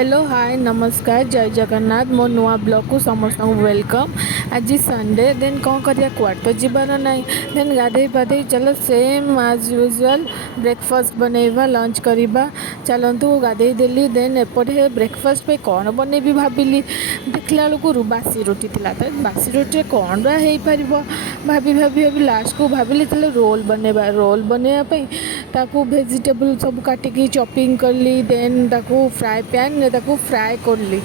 Hello hi नमस्कार जय जगन्नाथ मो नुआ ब्लॉग को समस्त वेलकम। आज संडे देन कौन करिया क्वाड तो जीवार नहीं देन गाधे पाधे चलो सेम आज यूजुअल ब्रेकफास्ट बनैबा लंच करवा चलतु गाधे देली देन एपटे ब्रेकफास्ट पे कौन बनैबी भाविली देखला बेलू बासी रोटी थिला तो बासी रोटी कौन बा हो पार भाभी भाभी भाभी लास्ट को भाविली रोल बनैबा रोल बनैबा ताकू भेजिटेबल सब काटिकी चॉपिंग करली देन ताकू फ्राए पैन ताकू फ्राए करली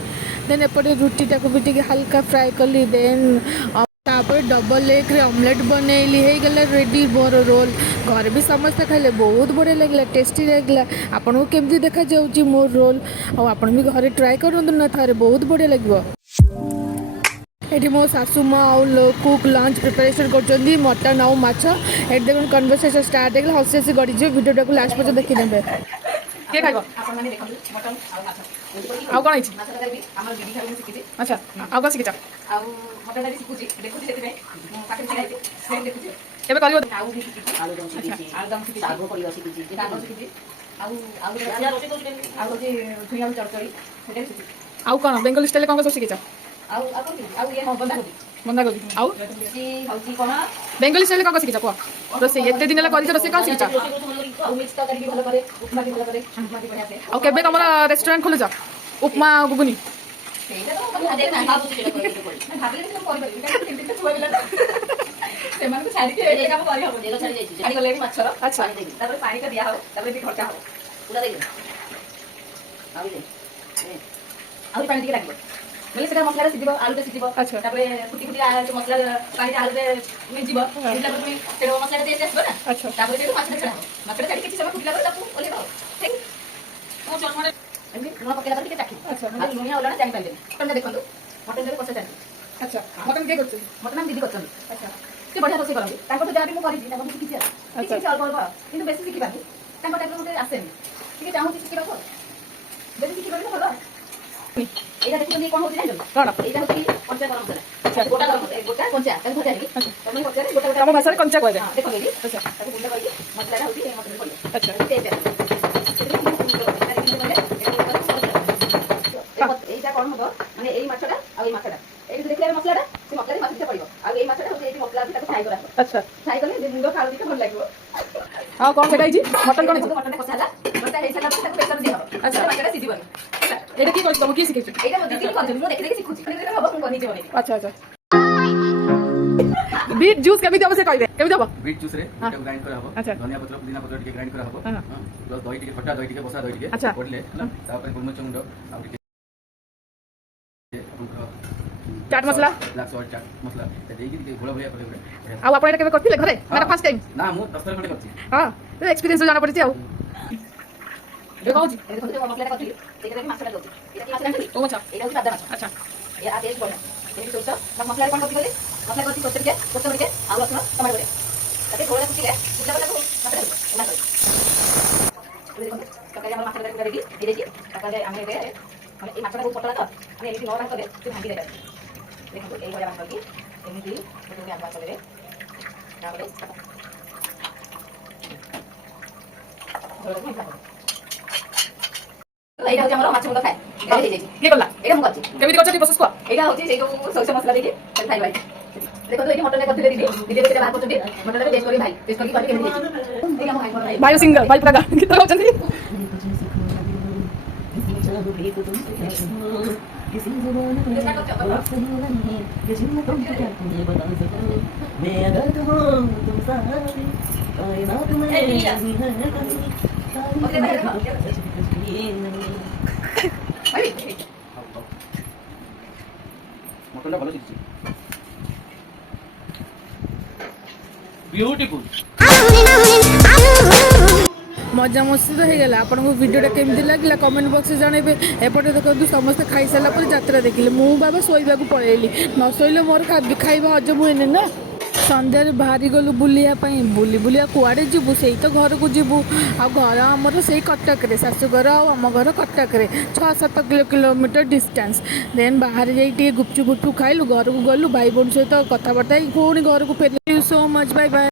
देन एपटे रुटी टाक भी टे हल्का फ्राए कली देन तापर डबल एग रे ऑमलेट बनैली हो गला रेडी मोर रोल घर भी समस्ते खाइले बहुत बढ़िया लगे टेस्टी लगे आपन को केमती देखा जाउची मोर रोल और आपन भी घरे ट्राई करंतु ना थारे बहुत बढ़िया लगे। ये मो सासू माँ कुक लंच प्रिपरेशन कर मटन आउ माछ ये देखो कन्वर्सेशन स्टार्ट हो हसी हसी गड़ी वीडियो को लास्ट पर्यटन देखिने किए खाइब आउ कौन अच्छा आउ कौन शिखिच केबे करियो आउ कौन बेंगली स्टाइल कौन सब शिखिच बंधाकोबी आउ बेंगली स्टाइल कौन शिखिच कह रोसे एते दिन कर रोसे कौन शिखिच आउ केबे तुम रेस्टोरेंट खोलुच उपमा गुगुनी बोले से मसला सीझ आलू सीझ अच्छा फुटी फुटी मसला पानी आलू मिलଯିव से मसला टेस्ट आसो ना अच्छा माछटा छड़ा माछटा छाड़ी किसी समय फुटला ओल्हेब ठीक मो चरमरे एमनी लुण पकेला पर चाखी अच्छा लुणिया ओलाना जानि पाइले मटन देखंतु मटन जरे कसा चाहि अच्छा मटन के करछ मटन हम दीदी करछन अच्छा से बढ़िया रोसे करंती तांको तो जाबी मो करिछि तांको शिखिछि अच्छा अल्प अल्प किंतु बेसी शिखि पाबी तांको टाइप रे आसेनी ठीक चाहूछि शिखिबा को बेसी शिखि पाबी भलो एटा देखि कोन होछि जानि कोन एटा होछि कंचा गरम मसला अच्छा गोटा गरम गोटा कंचा ताको भजा दी तमे पचारे गोटा गोटा हम भाषा रे कंचा कहबे देखो बेबी अच्छा ताको गुंडा करी मसला होछि ए मसला करी अच्छा एटा कोन होबो माने एई माछटा आ एई माछटा एई देखले मसलाटा से मसला माछटा पड़िबो आ एई माछटा होछि एई मसला ताको फ्राई करा अच्छा फ्राई करले जे मुंडो खाउ दिके भल लागबो हां कोन सेटा आइछि मटन कोन मटन कसाला मटन हेइ साला ताको प्रेशर दियो अच्छा माछटा सिझिबो एटा की करछ तुम की सिखैछ एटा म दिदी करछ म देख देख सिखुछ कने हबो तुम बनि जेबो अच्छा अच्छा बीट जूस केबी देबो से कहबे केबी देबो बीट जूस रे एटा ग्राइंड करा हबो अच्छा धनिया पत्र पुदीना पत्र टिके ग्राइंड करा हबो हां प्लस दही टिके खट्टा दही टिके बसा दही टिके अच्छा पडले ना तापर गुलमच मुंडो आ टिके चाट मसला ब्लैक सॉल्ट चाट मसला ते देई टिके घोळा भलिया करे आ आपण एटा केबे करथिले घरे मारा फर्स्ट टाइम ना मु 10 खंडे करछि हां तो एक्सपीरियंस जाना पड़छि आ देखौछि देखो तो मसला करथि एटा देखि माछला दउछि एटा की माछला करथि ओ अच्छा एटा होछि बादाम अच्छा ये आ टेस्ट बढ़िया एटा सोचा ना मसला कोन करथि बोले मसला करथि कोस्टर के आ लसन टमाटो रे ताके घोळा कुटि के बुझला बला को माछला ना कर देखो ताके हम माछला करथि रेडी ए देखि ताके आमे रे মানে এই মাছটা বহুত পতলা তো আমি এমনি নরম করে একটু ভাঙি দেব দেখো এই বড় বানাবো কি এমনি এটাকে আবার করে রে তারপরে এইটা হচ্ছে আমরা মাছ মুন্ড খাই এটা হয়ে যাচ্ছে কি করলা এটা মু করছি কেমিতি করছ প্রসেস কো এটা হচ্ছে সেই যে সরষে মশলা দিয়ে খাই ভাই দেখো তো এই মটনে করতে দিদি দিদি দিদি বাহার করতে মটনে টেস্ট করি ভাই টেস্ট করি কেমিতি দিদি এই আমার ভাই ভাই সিঙ্গল ভাই পুরা গান কিতনা হচ্ছে किसी जुबान पे नहीं किसी में तुम क्या मुझे बता सको मैं अगर तुम तुम सारी कायनात में नहीं है मटनটা ভালো শিখছি ब्यूटीफुल मजा मस्ती तो हो गला आपको वीडियोटा केमती लगे कमेंट बॉक्स में जनइबे एपटे देखो समस्त खाई सारा पर यात्रा देखिले मु बाबा शोवा पलैली न शोले मोर खाଇବା हजम हुए ना सन्धार बाहरी गलु बुलियापाई बुली बुलिया कुआड़े जीवु से तो घर को जीवु आ घर आमर से कटक शाशुघर आम घर कटक 6-7 किलोमीटर डिस्टेंस देन बाहर जाइए गुपचुप गुपचुप खाइलु घर को गलु भाई बोन सहित कथबार्ता पुणी घर को फेर सो मच बाय बाय।